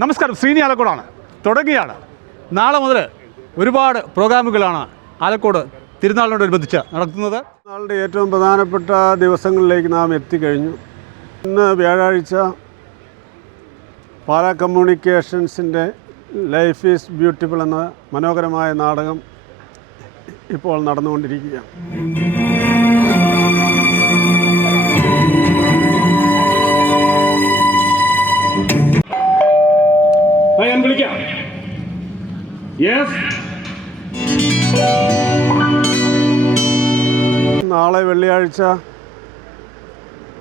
നമസ്കാരം ശ്രീനി ആലക്കോടാണ്. തുടങ്ങിയാണ് നാളെ മുതൽ ഒരുപാട് പ്രോഗ്രാമുകളാണ് ആലക്കോട് തിരുനാളിനോടനുബന്ധിച്ച് നടത്തുന്നത്. നാളുടെ ഏറ്റവും പ്രധാനപ്പെട്ട ദിവസങ്ങളിലേക്ക് നാം എത്തിക്കഴിഞ്ഞു. ഇന്ന് വ്യാഴാഴ്ച പാലാ കമ്മ്യൂണിക്കേഷൻസിന്റെ ലൈഫ് ഈസ് ബ്യൂട്ടിഫുൾ എന്ന മനോഹരമായ നാടകം ഇപ്പോൾ നടന്നുകൊണ്ടിരിക്കുകയാണ്. നാളെ വെള്ളിയാഴ്ച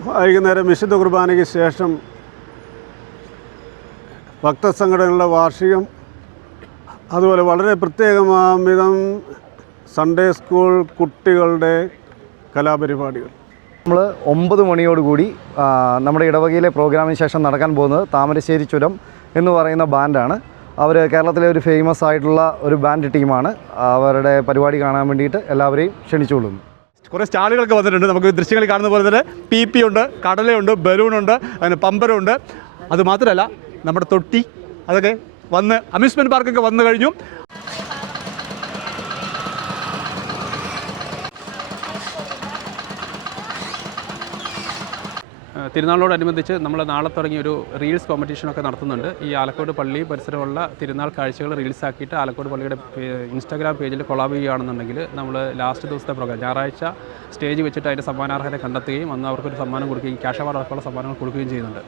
വൈകുന്നേരം വിശുദ്ധ കുർബാനയ്ക്ക് ശേഷം ഭക്തസംഘടനകളുടെ വാർഷികം അതുപോലെ വളരെ പ്രത്യേകമാം വിധം സൺഡേ സ്കൂൾ കുട്ടികളുടെ കലാപരിപാടികൾ. നമ്മൾ ഒമ്പത് മണിയോടുകൂടി നമ്മുടെ ഇടവകയിലെ പ്രോഗ്രാമിന് ശേഷം നടക്കാൻ പോകുന്നത് താമരശ്ശേരി ചുരം എന്ന് പറയുന്ന ബാൻഡാണ് അവർ കേരളത്തിലെ ഒരു ഫേമസ് ആയിട്ടുള്ള ഒരു ബാൻഡ് ടീമാണ് അവരുടെ പരിപാടി കാണാൻ വേണ്ടിയിട്ട് എല്ലാവരെയും ക്ഷണിച്ചുകൊള്ളുന്നു. കുറേ സ്റ്റാളുകളൊക്കെ വന്നിട്ടുണ്ട്. നമുക്ക് ദൃശ്യങ്ങളിൽ കാണുന്ന പോലെ തന്നെ പി പി ഉണ്ട് കടലയുണ്ട് ബലൂണുണ്ട് അങ്ങനെ പമ്പരമുണ്ട് അത് മാത്രമല്ല നമ്മുടെ തൊട്ടി അതൊക്കെ വന്ന് അമ്യൂസ്മെന്റ് പാർക്കൊക്കെ വന്നു കഴിഞ്ഞു. തിരുനാളിനോടനുബന്ധിച്ച് നമ്മൾ നാളെ തുടങ്ങി ഒരു റീൽസ് കോമ്പറ്റീഷനൊക്കെ നടത്തുന്നുണ്ട്. ഈ ആലക്കോട് പള്ളി പരിസരമുള്ള തിരുനാൾ കാഴ്ചകൾ റീൽസ് ആക്കിയിട്ട് ആലക്കോട് പള്ളിയുടെ ഇൻസ്റ്റാഗ്രാം പേജിൽ കൊളാബ് ചെയ്യുകയാണെന്നുണ്ടെങ്കിൽ നമ്മൾ ലാസ്റ്റ് ദിവസത്തെ പ്രോഗ്രാം ഞായറാഴ്ച സ്റ്റേജ് വെച്ചിട്ട് അതിന്റെ സമ്മാനാർഹരെ കണ്ടെത്തുകയും അന്ന് അവർക്കൊരു സമ്മാനം കൊടുക്കുകയും ക്യാഷ് അവാർഡ് അടക്കമുള്ള സമ്മാനങ്ങൾ കൊടുക്കുകയും ചെയ്യുന്നുണ്ട്.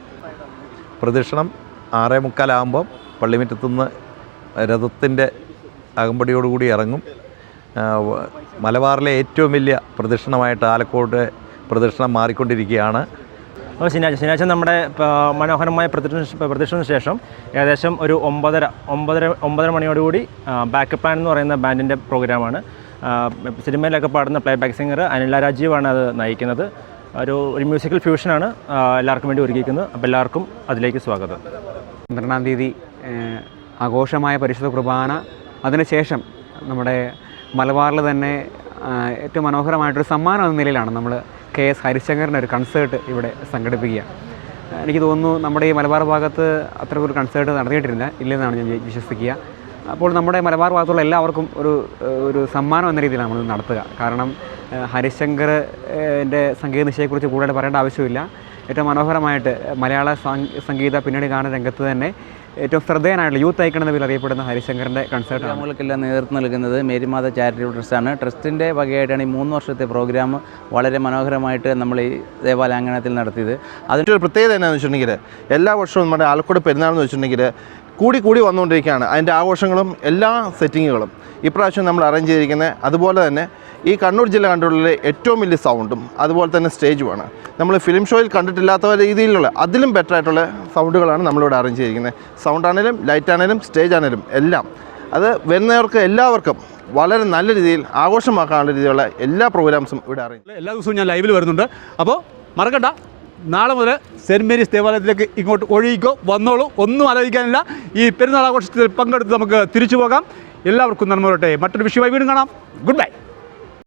പ്രദക്ഷിണം ആറേ മുക്കാലാകുമ്പം പള്ളിമുറ്റത്തുനിന്ന് രഥത്തിന്റെ അകമ്പടിയോടുകൂടി ഇറങ്ങും. മലബാറിലെ ഏറ്റവും വലിയ പ്രദക്ഷിണമായിട്ട് ആലക്കോട് പ്രദക്ഷിണം മാറിക്കൊണ്ടിരിക്കുകയാണ്. അപ്പോൾ ശനിയാഴ്ച ശനിയാഴ്ച നമ്മുടെ മനോഹരമായ പ്രദക്ഷിണ പ്രദർശനത്തിന് ശേഷം ഏകദേശം ഒരു ഒമ്പതര ഒമ്പതര ഒമ്പതര മണിയോടുകൂടി ബാക്ക് പ്ലാൻ എന്ന് പറയുന്ന ബാൻഡിന്റെ പ്രോഗ്രാമാണ് സിനിമയിലൊക്കെ പാടുന്ന പ്ലേ ബാക്ക് സിംഗർ അനില രാജീവാണ് അത് നയിക്കുന്നത്. ഒരു ഒരു മ്യൂസിക്കൽ ഫ്യൂഷനാണ് എല്ലാവർക്കും വേണ്ടി ഒരുക്കിയിരിക്കുന്നത്. അപ്പോൾ എല്ലാവർക്കും അതിലേക്ക് സ്വാഗതം. പന്ത്രണ്ടാം തീയതി ആഘോഷമായ പരിശുദ്ധ കുർബാന. അതിനുശേഷം നമ്മുടെ മലബാറിൽ തന്നെ ഏറ്റവും മനോഹരമായിട്ടൊരു സമ്മാനം എന്ന നിലയിലാണ് നമ്മൾ കെ എസ് ഹരിശങ്കറിന്റെ ഒരു കൺസേർട്ട് ഇവിടെ സംഘടിപ്പിക്കുക എനിക്ക് തോന്നുന്നു നമ്മുടെ ഈ മലബാർ ഭാഗത്ത് അത്ര ഒരു കൺസേർട്ട് നടത്തിയിട്ടില്ല. ഇല്ലെന്നാണ് ഞാൻ വിശ്വസിക്കുക. അപ്പോൾ നമ്മുടെ മലബാർ ഭാഗത്തുള്ള എല്ലാവർക്കും ഒരു ഒരു സമ്മാനം എന്ന രീതിയിലാണ് നമ്മൾ നടത്തുക. കാരണം ഹരിശങ്കർ എന്റെ സംഗീത നിശയെക്കുറിച്ച് കൂടുതൽ പറയേണ്ട ആവശ്യമില്ല. ഏറ്റവും മനോഹരമായിട്ട് മലയാള സംഗീത പിന്നണി ഗാന രംഗത്ത് തന്നെ ഏറ്റവും ശ്രദ്ധേയനായിട്ടുള്ള യൂത്ത് ഐക്കൺ എന്ന പേരിൽ അറിയപ്പെടുന്ന ഹരിശങ്കറിന്റെ കൺസേർട്ട് നമ്മൾക്കെല്ലാം നേതൃത്വം നൽകുന്നത് മേരിമാത ചാരിറ്റബിൾ ട്രസ്റ്റാണ് ട്രസ്റ്റിന്റെ വകയായിട്ടാണ് ഈ മൂന്ന് വർഷത്തെ പ്രോഗ്രാം വളരെ മനോഹരമായിട്ട് നമ്മൾ ഈ ദേവാലയാങ്കണത്തിൽ നടത്തിയത്. അതിന്റെ ഒരു പ്രത്യേകത എന്നാന്ന് വെച്ചിട്ടുണ്ടെങ്കിൽ എല്ലാ വർഷവും നമ്മുടെ ആലക്കോട് പെരുന്നാൾ എന്ന് വെച്ചിട്ടുണ്ടെങ്കിൽ കൂടി കൂടി വന്നുകൊണ്ടിരിക്കുകയാണ്. അതിന്റെ ആഘോഷങ്ങളും എല്ലാ സെറ്റിങ്ങുകളും ഇപ്രാവശ്യം നമ്മൾ അറേഞ്ച് ചെയ്തിരിക്കുന്നത് അതുപോലെ തന്നെ ഈ കണ്ണൂർ ജില്ല കണ്ടുള്ള ഏറ്റവും വലിയ സൗണ്ടും അതുപോലെ തന്നെ സ്റ്റേജുമാണ് നമ്മൾ ഫിലിം ഷോയിൽ കണ്ടിട്ടില്ലാത്ത രീതിയിലുള്ള അതിലും ബെറ്റർ ആയിട്ടുള്ള സൗണ്ടുകളാണ് നമ്മളിവിടെ അറേഞ്ച് ചെയ്തിരിക്കുന്നത്. സൗണ്ട് ആണേലും ലൈറ്റ് ആണേലും സ്റ്റേജ് ആണേലും എല്ലാം. അത് വരുന്നവർക്ക് എല്ലാവർക്കും വളരെ നല്ല രീതിയിൽ ആഘോഷമാക്കാനുള്ള രീതിയിലുള്ള എല്ലാ പ്രോഗ്രാംസും ഇവിടെ അറിയാം എല്ലാ ദിവസവും ഞാൻ ലൈവിൽ വരുന്നുണ്ട്. അപ്പോൾ മറക്കണ്ട. നാളെ മുതൽ സെന്റ് മേരീസ് ദേവാലയത്തിലേക്ക് ഇങ്ങോട്ട് ഒഴുകിക്കോ. വന്നോളൂ. ഒന്നും ആലോചിക്കാനില്ല. ഈ പെരുന്നാൾ ആഘോഷത്തിൽ പങ്കെടുത്ത് നമുക്ക് തിരിച്ചു പോകാം. എല്ലാവർക്കും നന്മ വരട്ടെ. മറ്റൊരു വിഷയമായി വീണ്ടും കാണാം. Good bye